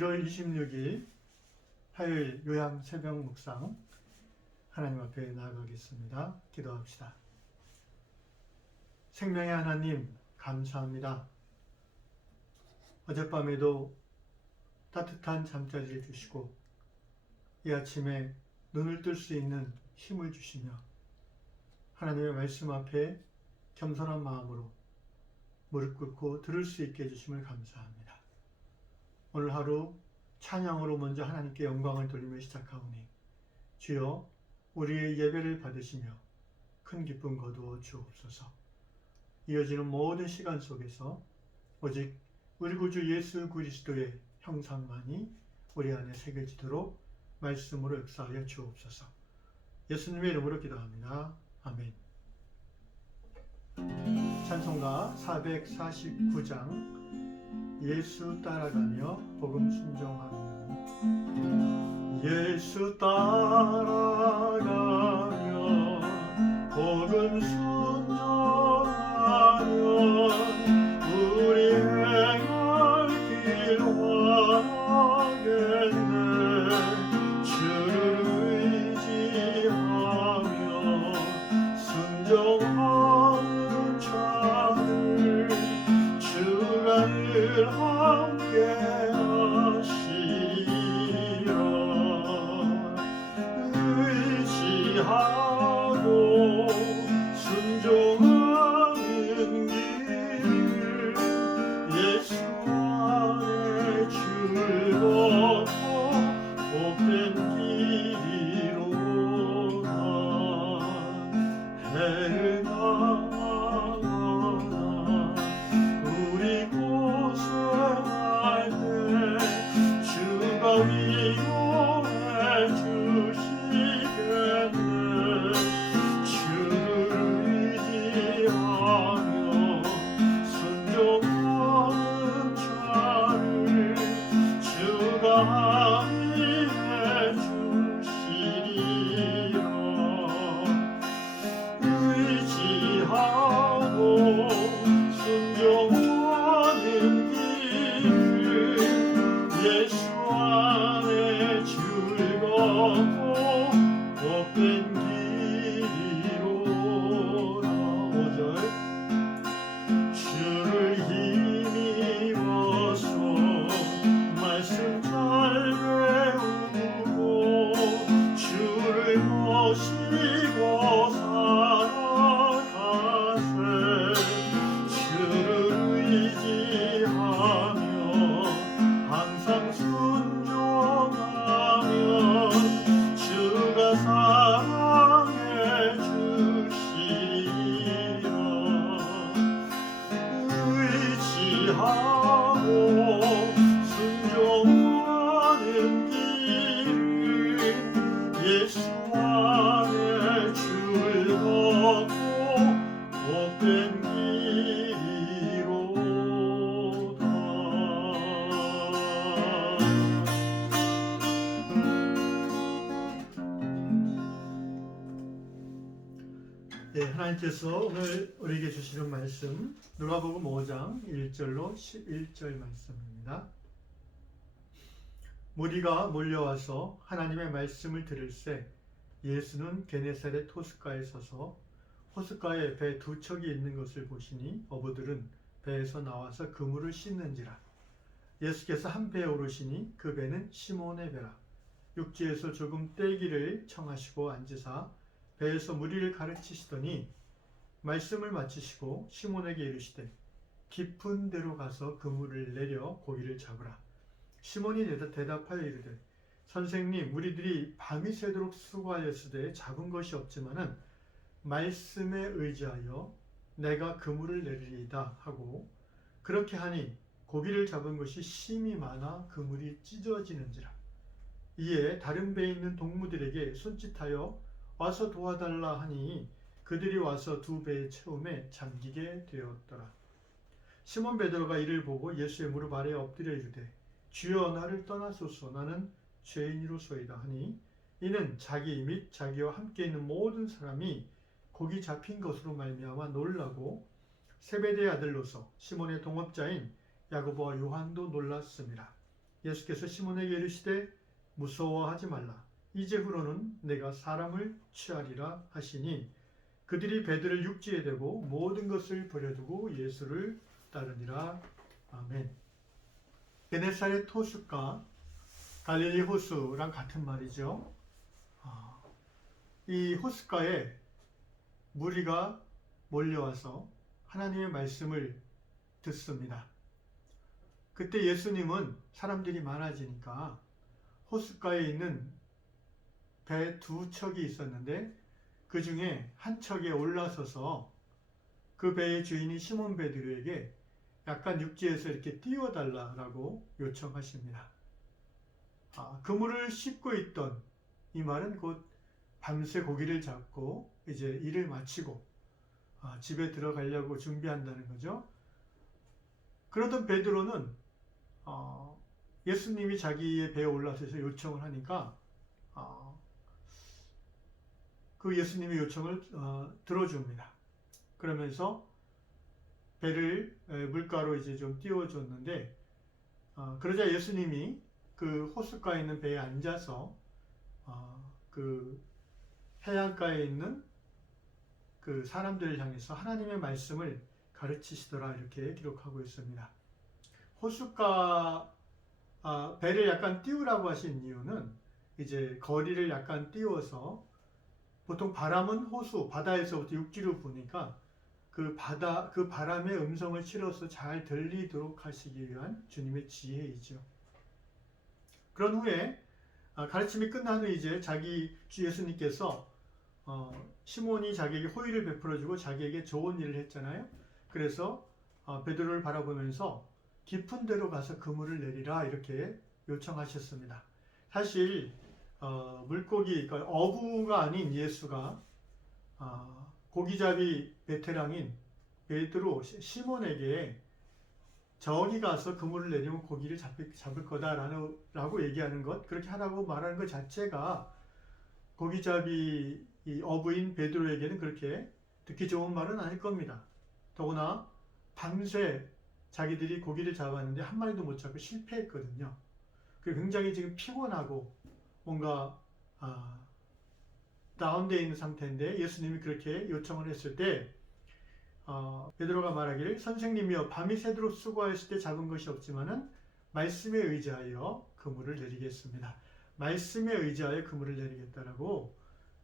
1월 26일 화요일 요양 새벽 묵상 하나님 앞에 나아가겠습니다. 기도합시다. 생명의 하나님 감사합니다. 어젯밤에도 따뜻한 잠자리를 주시고 이 아침에 눈을 뜰 수 있는 힘을 주시며 하나님의 말씀 앞에 겸손한 마음으로 무릎 꿇고 들을 수 있게 해주심을 감사합니다. 오늘 하루 찬양으로 먼저 하나님께 영광을 돌리며 시작하오니 주여 우리의 예배를 받으시며 큰 기쁨 거두어 주옵소서. 이어지는 모든 시간 속에서 오직 우리 구주 예수 그리스도의 형상만이 우리 안에 새겨지도록 말씀으로 역사하여 주옵소서. 예수님의 이름으로 기도합니다. 아멘. 찬송가 449장 예수 따라가며 복음 순종하며 예수 따라가며 복음 순종하며 우리 행할 길 원하겠네 주를 의지하며 순종하는 자를 주가 늘 함께 하시리라. 의지하고 순종하는 길 예수 안에 즐겁고 복된 길이로다. 해를 당하거나 우리 고생할 때 주가 위로해 주시겠네. 주를 의지하며 순종하는 자를 주가 함께해 주시리라. 의지하고 순종하는 길 예수 안에 즐겁고 복된 길이로다. 5절 주를 힘입어서 말씀 잘 배우고 주를 모시고 살아가세. 주를 의지하며 항상 순종하면 주가 사랑해 주시리라. 의지하고 순종하는 길 예수 안에 즐겁고 복된 길이로다. 하나님께서 오늘 우리에게 주시는 말씀 누가복음 5장 1절로 11절 말씀입니다. 무리가 몰려와서 하나님의 말씀을 들을새 예수는 게네사렛 호숫가에 서서 호숫가에 배 두 척이 있는 것을 보시니 어부들은 배에서 나와서 그물을 씻는지라. 예수께서 한 배에 오르시니 그 배는 시몬의 배라. 육지에서 조금 떼기를 청하시고 앉으사 배에서 무리를 가르치시더니 말씀을 마치시고 시몬에게 이르시되 깊은 데로 가서 그물을 내려 고기를 잡으라. 시몬이 대답하여 이르되 선생님 우리들이 밤이 새도록 수고하였으되 잡은 것이 없지만은 말씀에 의지하여 내가 그물을 내리리이다 하고 그렇게 하니 고기를 잡은 것이 심히 많아 그물이 찢어지는지라. 이에 다른 배에 있는 동무들에게 손짓하여 와서 도와달라 하니 그들이 와서 두 배의 채움에 잠기게 되었더라. 시몬 베드로가 이를 보고 예수의 무릎 아래에 엎드려 이르되 주여 나를 떠나소서 나는 죄인이로소이다 하니 이는 자기 및 자기와 함께 있는 모든 사람이 고기 잡힌 것으로 말미암아 놀라고 세베대의 아들로서 시몬의 동업자인 야고보와 요한도 놀랐음이라. 예수께서 시몬에게 이르시되 무서워하지 말라. 이제후로는 내가 사람을 취하리라 하시니 그들이 배들을 육지에 대고 모든 것을 버려두고 예수를 따르니라. 아멘. 게네사렛 호숫가, 갈릴리 호수랑 같은 말이죠. 이 호숫가에 무리가 몰려와서 하나님의 말씀을 듣습니다. 그때 예수님은 사람들이 많아지니까 호숫가에 있는 배 두 척이 있었는데 그 중에 한 척에 올라서서 그 배의 주인이 시몬 베드로에게 약간 육지에서 이렇게 띄워달라고 요청하십니다. 그물을 씻고 있던, 이 말은 곧 밤새 고기를 잡고 이제 일을 마치고 집에 들어가려고 준비한다는 거죠. 그러던 베드로는 예수님이 자기의 배에 올라서서 요청을 하니까 그 예수님의 요청을 들어줍니다. 그러면서 배를 물가로 이제 좀 띄워줬는데 그러자 예수님이 그 호숫가에 있는 배에 앉아서 그 해안가에 있는 그 사람들을 향해서 하나님의 말씀을 가르치시더라, 이렇게 기록하고 있습니다. 호숫가 배를 약간 띄우라고 하신 이유는 이제 거리를 약간 띄워서, 보통 바람은 호수 바다에서부터 육지로 부니까 그 바람의 음성을 실어서 잘 들리도록 하시기 위한 주님의 지혜이죠. 그런 후에 가르침이 끝난 후 이제 주 예수님께서 시몬이 자기에게 호의를 베풀어주고 자기에게 좋은 일을 했잖아요. 그래서 베드로를 바라보면서 깊은 데로 가서 그물을 내리라, 이렇게 요청하셨습니다. 사실 물고기, 그러니까 어부가 아닌 예수가 고기잡이 베테랑인 베드로, 시몬에게 저기 가서 그물을 내리면 고기를 잡을 거다라고 얘기하는 것, 그렇게 하라고 말하는 것 자체가 고기잡이 어부인 베드로에게는 그렇게 듣기 좋은 말은 아닐 겁니다. 더구나 밤새 자기들이 고기를 잡았는데 한 마리도 못 잡고 실패했거든요. 굉장히 지금 피곤하고 뭔가 다운되어 있는 상태인데 예수님이 그렇게 요청을 했을 때 베드로가 말하기를, 선생님이여, 밤이 새도록 수고하였을 때 잡은 것이 없지만은 말씀에 의지하여 그물을 내리겠습니다. 말씀에 의지하여 그물을 내리겠다라고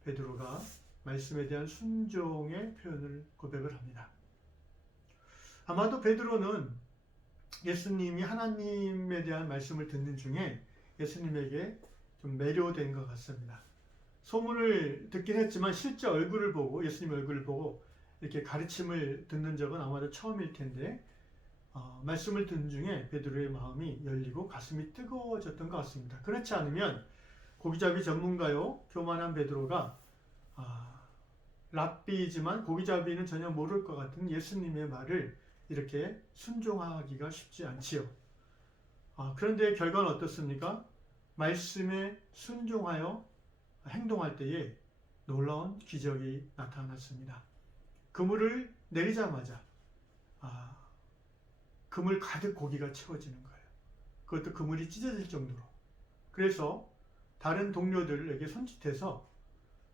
베드로가 말씀에 대한 순종의 표현을 고백을 합니다. 아마도 베드로는 예수님이 하나님에 대한 말씀을 듣는 중에 예수님에게 좀 매료된 것 같습니다. 소문을 듣긴 했지만 실제 얼굴을 보고, 예수님 얼굴을 보고 이렇게 가르침을 듣는 적은 아마도 처음일 텐데 말씀을 듣는 중에 베드로의 마음이 열리고 가슴이 뜨거워졌던 것 같습니다. 그렇지 않으면 고기잡이 전문가요 교만한 베드로가 랍비이지만 고기잡이는 전혀 모를 것 같은 예수님의 말을 이렇게 순종하기가 쉽지 않지요. 그런데 결과는 어떻습니까? 말씀에 순종하여 행동할 때에 놀라운 기적이 나타났습니다. 그물을 내리자마자 그물 가득 고기가 채워지는 거예요. 그것도 그물이 찢어질 정도로. 그래서 다른 동료들에게 손짓해서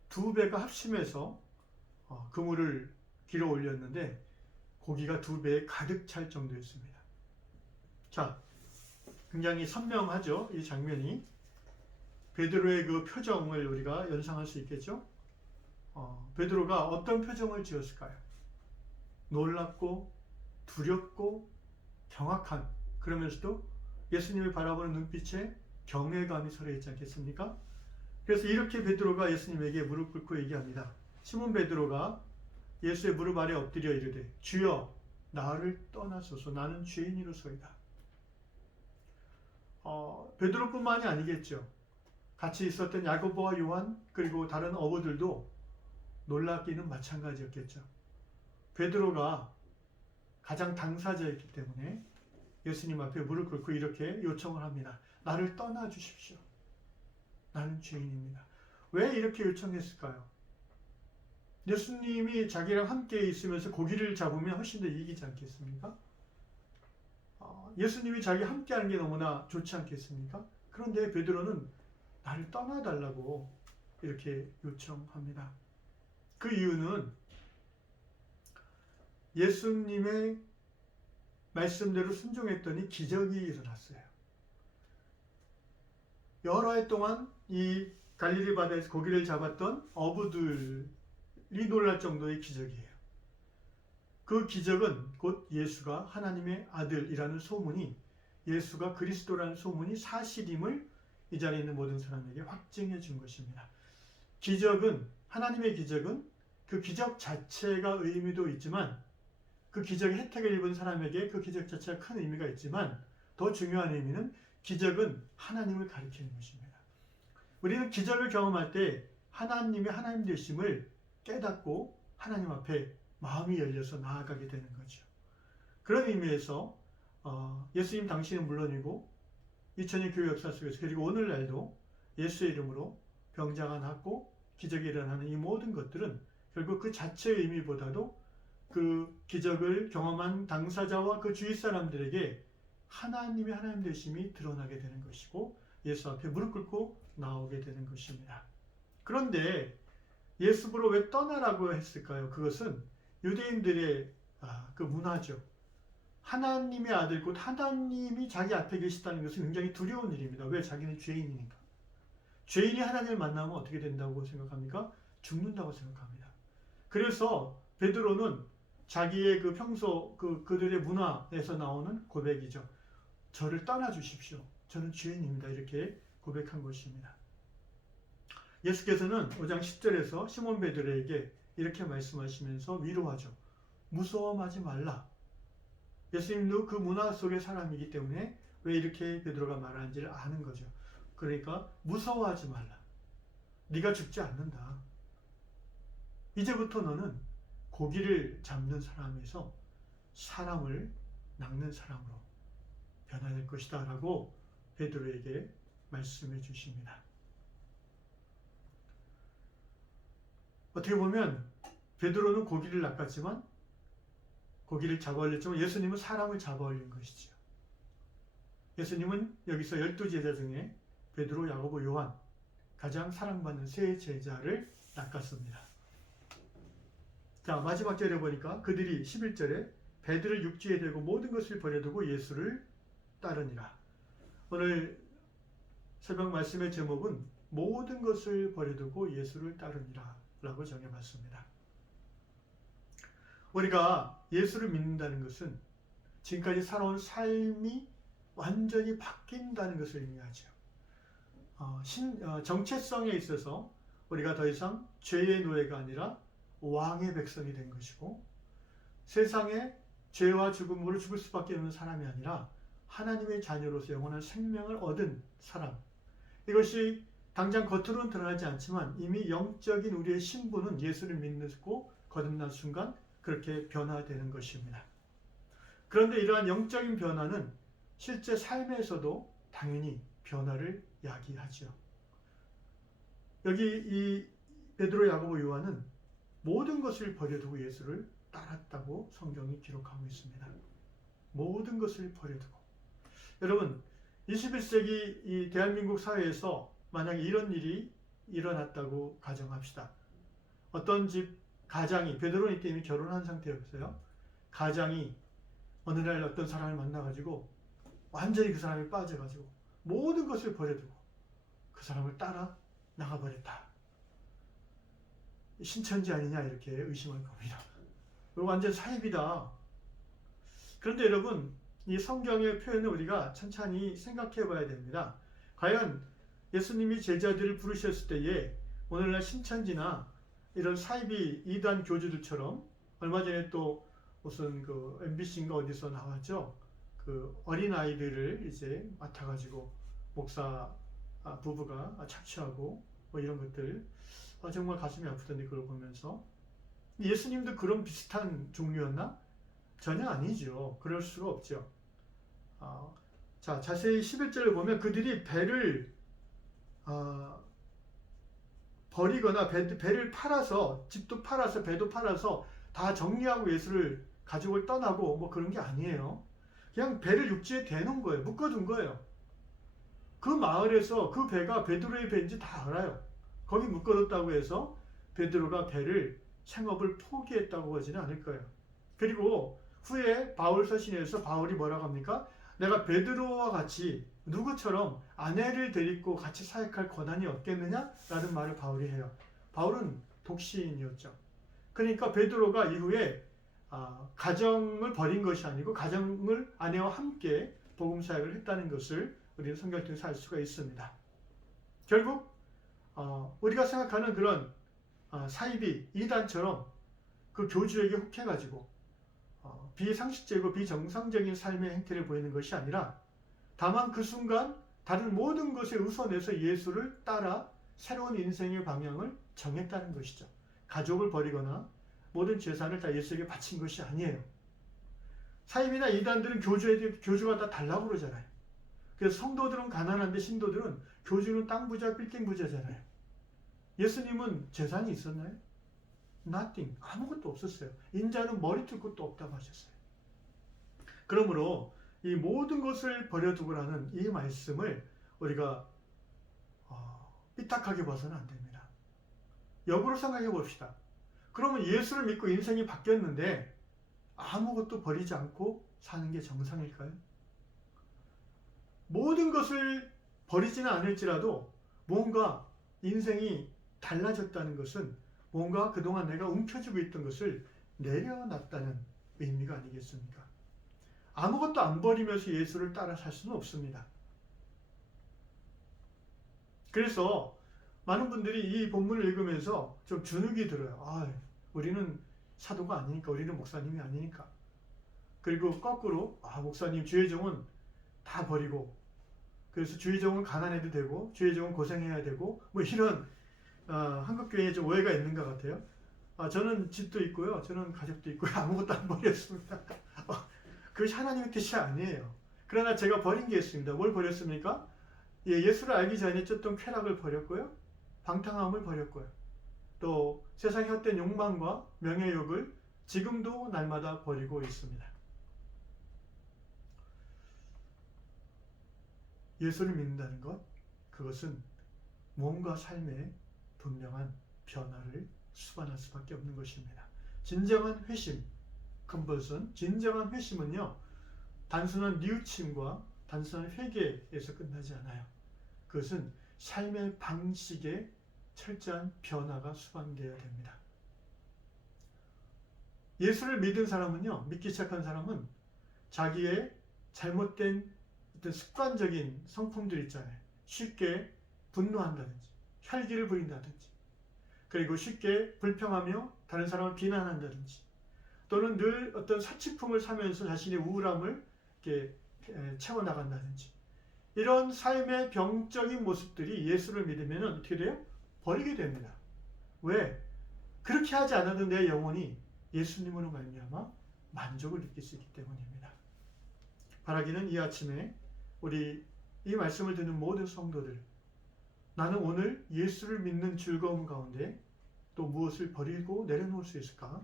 두 배가 합심해서 그물을 길어 올렸는데 고기가 두 배에 가득 찰 정도였습니다. 자, 굉장히 선명하죠, 이 장면이. 베드로의 그 표정을 우리가 연상할 수 있겠죠. 베드로가 어떤 표정을 지었을까요? 놀랍고 두렵고 경악한, 그러면서도 예수님을 바라보는 눈빛에 경외감이 서려있지 않겠습니까? 그래서 이렇게 베드로가 예수님에게 무릎 꿇고 얘기합니다. 시몬 베드로가 예수의 무릎 아래 엎드려 이르되, 주여, 나를 떠나소서, 나는 죄인이로소이다. 베드로뿐만이 아니겠죠. 같이 있었던 야고보와 요한, 그리고 다른 어부들도 놀랍기는 마찬가지였겠죠. 베드로가 가장 당사자였기 때문에 예수님 앞에 무릎 꿇고 이렇게 요청을 합니다. 나를 떠나 주십시오. 나는 죄인입니다. 왜 이렇게 요청했을까요? 예수님이 자기랑 함께 있으면서 고기를 잡으면 훨씬 더 이기지 않겠습니까? 예수님이 자기 함께하는 게 너무나 좋지 않겠습니까? 그런데 베드로는 나를 떠나달라고 이렇게 요청합니다. 그 이유는 예수님의 말씀대로 순종했더니 기적이 일어났어요. 여러 해 동안 이 갈릴리 바다에서 고기를 잡았던 어부들이 놀랄 정도의 기적이에요. 그 기적은 곧 예수가 하나님의 아들이라는 소문이, 예수가 그리스도라는 소문이 사실임을 이 자리에 있는 모든 사람에게 확증해 준 것입니다. 기적은, 하나님의 기적은 그 기적 자체가 의미도 있지만, 그 기적의 혜택을 입은 사람에게 그 기적 자체가 큰 의미가 있지만, 더 중요한 의미는 기적은 하나님을 가리키는 것입니다. 우리는 기적을 경험할 때 하나님의 하나님 되심을 깨닫고 하나님 앞에 마음이 열려서 나아가게 되는 거죠. 그런 의미에서 예수님 당신은 물론이고 2000년 교회 역사 속에서, 그리고 오늘날도 예수의 이름으로 병자가 낫고 기적이 일어나는 이 모든 것들은 결국 그 자체의 의미보다도 그 기적을 경험한 당사자와 그 주위 사람들에게 하나님의 하나님 되심이 드러나게 되는 것이고, 예수 앞에 무릎 꿇고 나오게 되는 것입니다. 그런데 예수보러 왜 떠나라고 했을까요? 그것은 유대인들의 그 문화죠. 하나님의 아들, 곧 하나님이 자기 앞에 계시다는 것은 굉장히 두려운 일입니다. 왜? 자기는 죄인이니까. 죄인이 하나님을 만나면 어떻게 된다고 생각합니까? 죽는다고 생각합니다. 그래서 베드로는 자기의 그 평소 그들의 문화에서 나오는 고백이죠. 저를 떠나 주십시오. 저는 죄인입니다. 이렇게 고백한 것입니다. 예수께서는 5장 10절에서 시몬 베드로에게 이렇게 말씀하시면서 위로하죠. 무서워하지 말라. 예수님도 그 문화 속의 사람이기 때문에 왜 이렇게 베드로가 말하는지를 아는 거죠. 그러니까 무서워하지 말라. 네가 죽지 않는다. 이제부터 너는 고기를 잡는 사람에서 사람을 낚는 사람으로 변화될 것이다 라고 베드로에게 말씀해 주십니다. 어떻게 보면 베드로는 고기를 낚았지만, 고기를 잡아올렸지만 예수님은 사람을 잡아올린 것이죠. 예수님은 여기서 12제자 중에 베드로, 야고보, 요한, 가장 사랑받는 세 제자를 낚았습니다. 자, 마지막 절에 보니까 그들이 11절에 배들을 육지에 대고 모든 것을 버려두고 예수를 따르니라. 오늘 새벽 말씀의 제목은 모든 것을 버려두고 예수를 따르니라 라고 정해봤습니다. 우리가 예수를 믿는다는 것은 지금까지 살아온 삶이 완전히 바뀐다는 것을 의미하죠. 정체성에 있어서 우리가 더 이상 죄의 노예가 아니라 왕의 백성이 된 것이고, 세상에 죄와 죽음으로 죽을 수밖에 없는 사람이 아니라 하나님의 자녀로서 영원한 생명을 얻은 사람. 이것이 당장 겉으로는 드러나지 않지만 이미 영적인 우리의 신분은 예수를 믿고 거듭난 순간 그렇게 변화되는 것입니다. 그런데 이러한 영적인 변화는 실제 삶에서도 당연히 변화를 야기하죠. 여기 이 베드로, 야고보, 요한은 모든 것을 버려두고 예수를 따랐다고 성경이 기록하고 있습니다. 모든 것을 버려두고. 여러분, 21세기 이 대한민국 사회에서 만약에 이런 일이 일어났다고 가정합시다. 어떤 집 가장이, 베드로는 이때 이미 결혼한 상태였어요. 가장이 어느 날 어떤 사람을 만나가지고 완전히 그 사람이 빠져가지고 모든 것을 버려두고 그 사람을 따라 나가버렸다. 신천지 아니냐 이렇게 의심할 겁니다. 완전 사입이다. 그런데 여러분, 이 성경의 표현을 우리가 천천히 생각해 봐야 됩니다. 과연 예수님이 제자들을 부르셨을 때에 오늘날 신천지나 이런 사이비 이단 교주들처럼, 얼마 전에 또 무슨 그 MBC인가 어디서 나왔죠. 그 어린아이들을 이제 맡아가지고 목사 부부가 착취하고 뭐 이런 것들, 정말 가슴이 아프던데 그걸 보면서. 예수님도 그런 비슷한 종류였나? 전혀 아니죠. 그럴 수가 없죠. 자, 자세히 11절을 보면 그들이 배를 버리거나 배를 팔아서, 집도 팔아서 배도 팔아서 다 정리하고 예수를 가족을 떠나고 뭐 그런 게 아니에요. 그냥 배를 육지에 대놓은 거예요. 묶어둔 거예요. 그 마을에서 그 배가 베드로의 배인지 다 알아요. 거기 묶어뒀다고 해서 베드로가 배를 생업을 포기했다고 하지는 않을 거예요. 그리고 후에 바울 서신에서 바울이 뭐라고 합니까? 내가 베드로와 같이 누구처럼 아내를 데리고 같이 사역할 권한이 없겠느냐? 라는 말을 바울이 해요. 바울은 독신이었죠. 그러니까 베드로가 이후에 가정을 버린 것이 아니고 가정을 아내와 함께 복음 사역을 했다는 것을 우리는 성경을 통해서 알 수가 있습니다. 결국 우리가 생각하는 그런 사이비 이단처럼 그 교주에게 혹해가지고 비상식적이고 비정상적인 삶의 행태를 보이는 것이 아니라 다만 그 순간 다른 모든 것에 우선해서 예수를 따라 새로운 인생의 방향을 정했다는 것이죠. 가족을 버리거나 모든 재산을 다 예수에게 바친 것이 아니에요. 사이비나 이단들은 교주가 다 달라고 그러잖아요. 그래서 성도들은 가난한데 신도들은 교주는 땅 부자, 빌딩 부자잖아요. 예수님은 재산이 있었나요? Nothing. 아무것도 없었어요. 인자는 머리 뜰 것도 없다고 하셨어요. 그러므로 이 모든 것을 버려두고라는 이 말씀을 우리가 삐딱하게 봐서는 안 됩니다. 역으로 생각해 봅시다. 그러면 예수를 믿고 인생이 바뀌었는데 아무것도 버리지 않고 사는 게 정상일까요? 모든 것을 버리지는 않을지라도 뭔가 인생이 달라졌다는 것은 뭔가 그동안 내가 움켜쥐고 있던 것을 내려놨다는 의미가 아니겠습니까? 아무것도 안 버리면서 예수를 따라 살 수는 없습니다. 그래서 많은 분들이 이 본문을 읽으면서 좀 주눅이 들어요. 우리는 사도가 아니니까, 우리는 목사님이 아니니까. 그리고 거꾸로 목사님 주의 종은 다 버리고, 그래서 주의 종은 가난해도 되고 주의 종은 고생해야 되고 뭐 이런 한국교회에 좀 오해가 있는 것 같아요. 저는 집도 있고요, 저는 가족도 있고요, 아무것도 안 버렸습니다. 그것이 하나님의 뜻이 아니에요. 그러나 제가 버린 게 있습니다. 뭘 버렸습니까? 예수를 알기 전에 쫓던 쾌락을 버렸고요, 방탕함을 버렸고요, 또 세상의 헛된 욕망과 명예욕을 지금도 날마다 버리고 있습니다. 예수를 믿는다는 것, 그것은 몸과 삶에 분명한 변화를 수반할 수밖에 없는 것입니다. 진정한 회심, 컨버전, 진정한 회심은요, 단순한 뉘우침과 단순한 회개에서 끝나지 않아요. 그것은 삶의 방식에 철저한 변화가 수반되어야 됩니다. 예수를 믿은 사람은요, 믿기 시작한 사람은 자기의 잘못된 어떤 습관적인 성품들 있잖아요. 쉽게 분노한다든지, 혈기를 부린다든지, 그리고 쉽게 불평하며 다른 사람을 비난한다든지, 또는 늘 어떤 사치품을 사면서 자신의 우울함을 이렇게 채워나간다든지, 이런 삶의 병적인 모습들이 예수를 믿으면 어떻게 돼요? 버리게 됩니다. 왜? 그렇게 하지 않아도 내 영혼이 예수님으로 말미암아 만족을 느낄 수 있기 때문입니다. 바라기는 이 아침에 우리 이 말씀을 듣는 모든 성도들, 나는 오늘 예수를 믿는 즐거움 가운데 또 무엇을 버리고 내려놓을 수 있을까?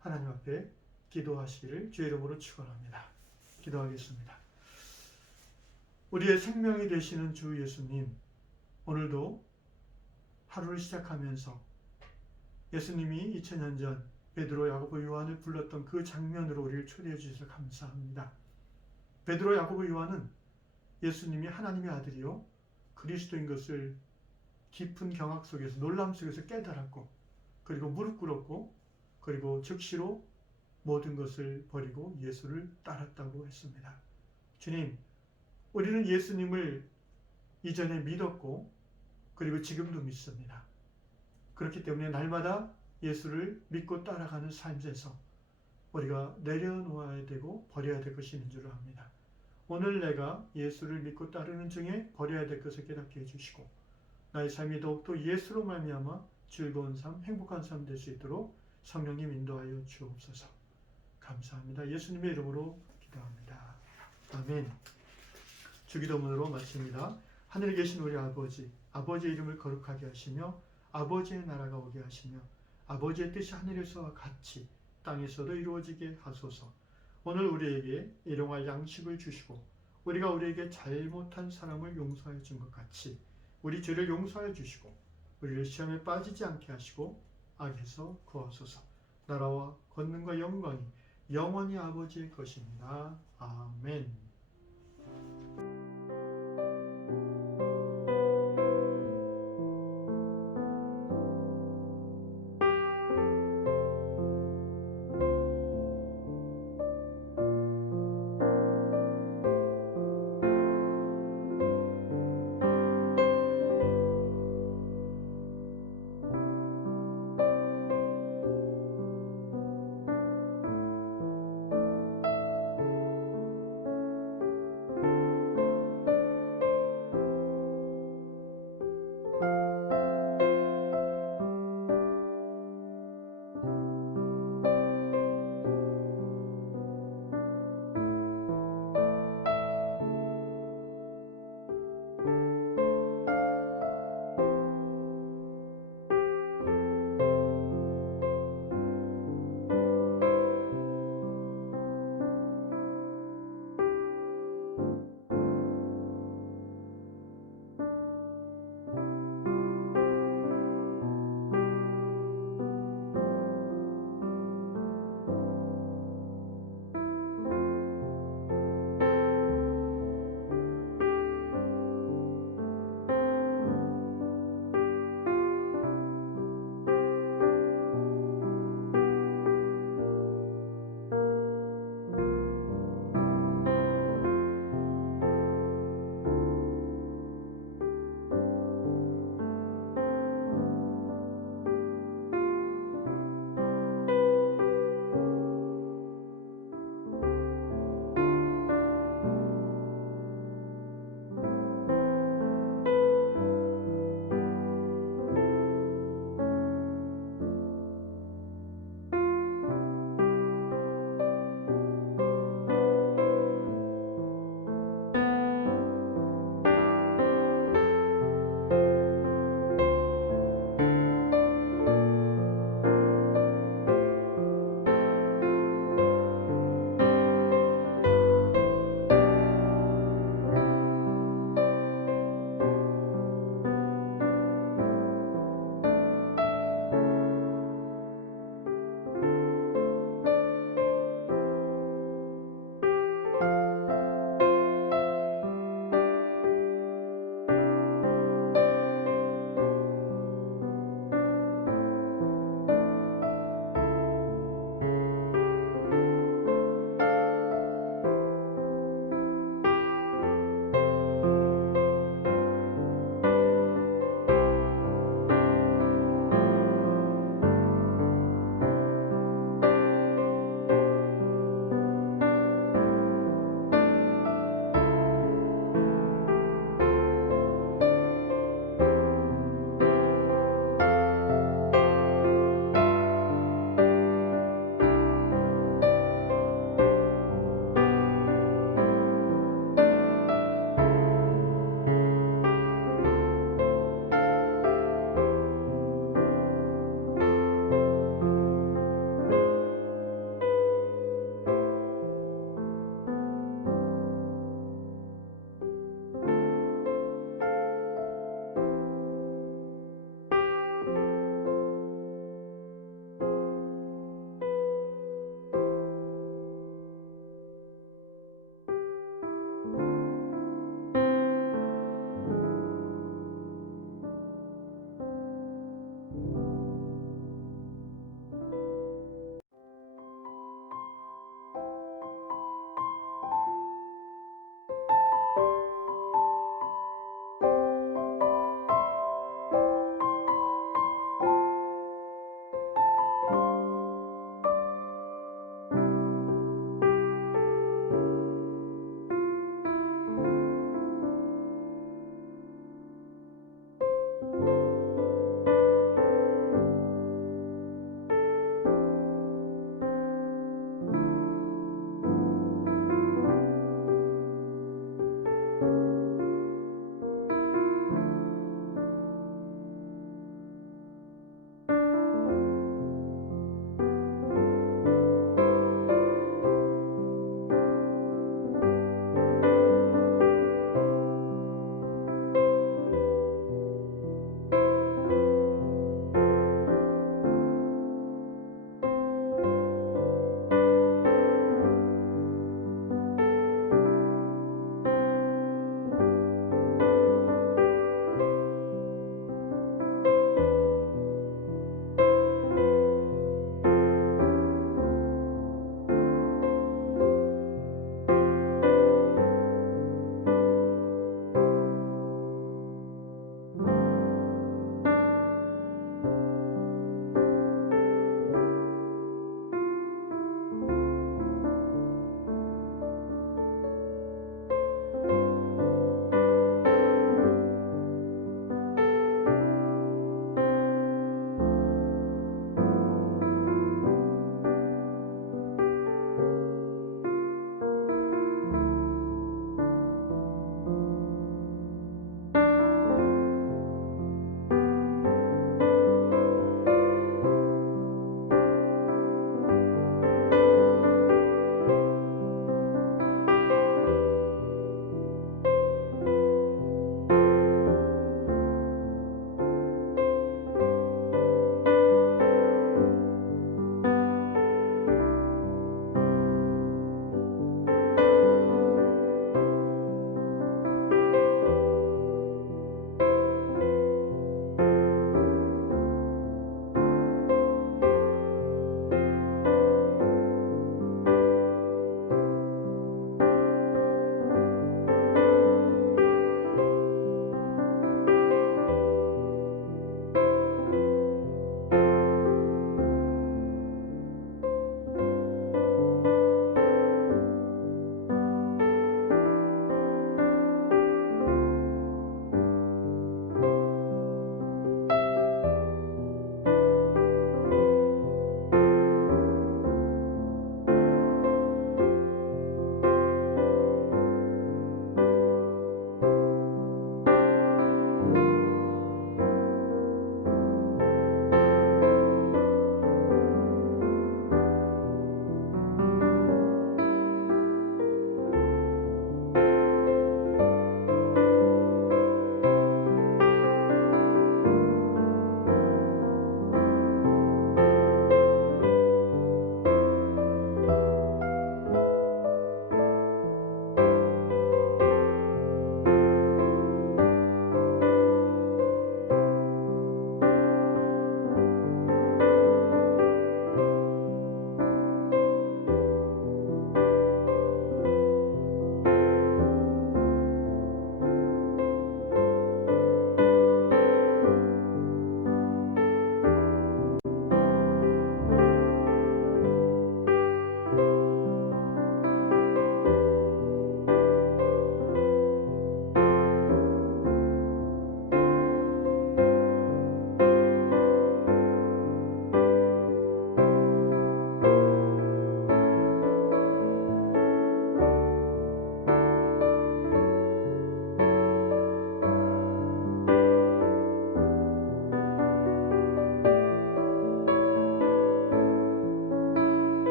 하나님 앞에 기도하시기를 주의 이름으로 축원합니다. 기도하겠습니다. 우리의 생명이 되시는 주 예수님, 오늘도 하루를 시작하면서 예수님이 2000년 전 베드로, 야고보, 요한을 불렀던 그 장면으로 우리를 초대해 주셔서 감사합니다. 베드로, 야고보, 요한은 예수님이 하나님의 아들이요 그리스도인 것을 깊은 경악 속에서, 놀람 속에서 깨달았고, 그리고 무릎 꿇었고, 그리고 즉시로 모든 것을 버리고 예수를 따랐다고 했습니다. 주님, 우리는 예수님을 이전에 믿었고 그리고 지금도 믿습니다. 그렇기 때문에 날마다 예수를 믿고 따라가는 삶에서 우리가 내려놓아야 되고 버려야 될 것이 있는 줄 압니다. 오늘 내가 예수를 믿고 따르는 중에 버려야 될 것을 깨닫게 해주시고, 나의 삶이 더욱더 예수로 말미암아 즐거운 삶, 행복한 삶 될 수 있도록 성령님 인도하여 주옵소서. 감사합니다. 예수님의 이름으로 기도합니다. 아멘. 주기도문으로 마칩니다. 하늘에 계신 우리 아버지, 아버지의 이름을 거룩하게 하시며 아버지의 나라가 오게 하시며 아버지의 뜻이 하늘에서와 같이 땅에서도 이루어지게 하소서. 오늘 우리에게 일용할 양식을 주시고 우리가 우리에게 잘못한 사람을 용서해 준 것 같이 우리 죄를 용서해 주시고 우리를 시험에 빠지지 않게 하시고 악에서 구하소서. 나라와 권능과 영광이 영원히 아버지의 것입니다. 아멘.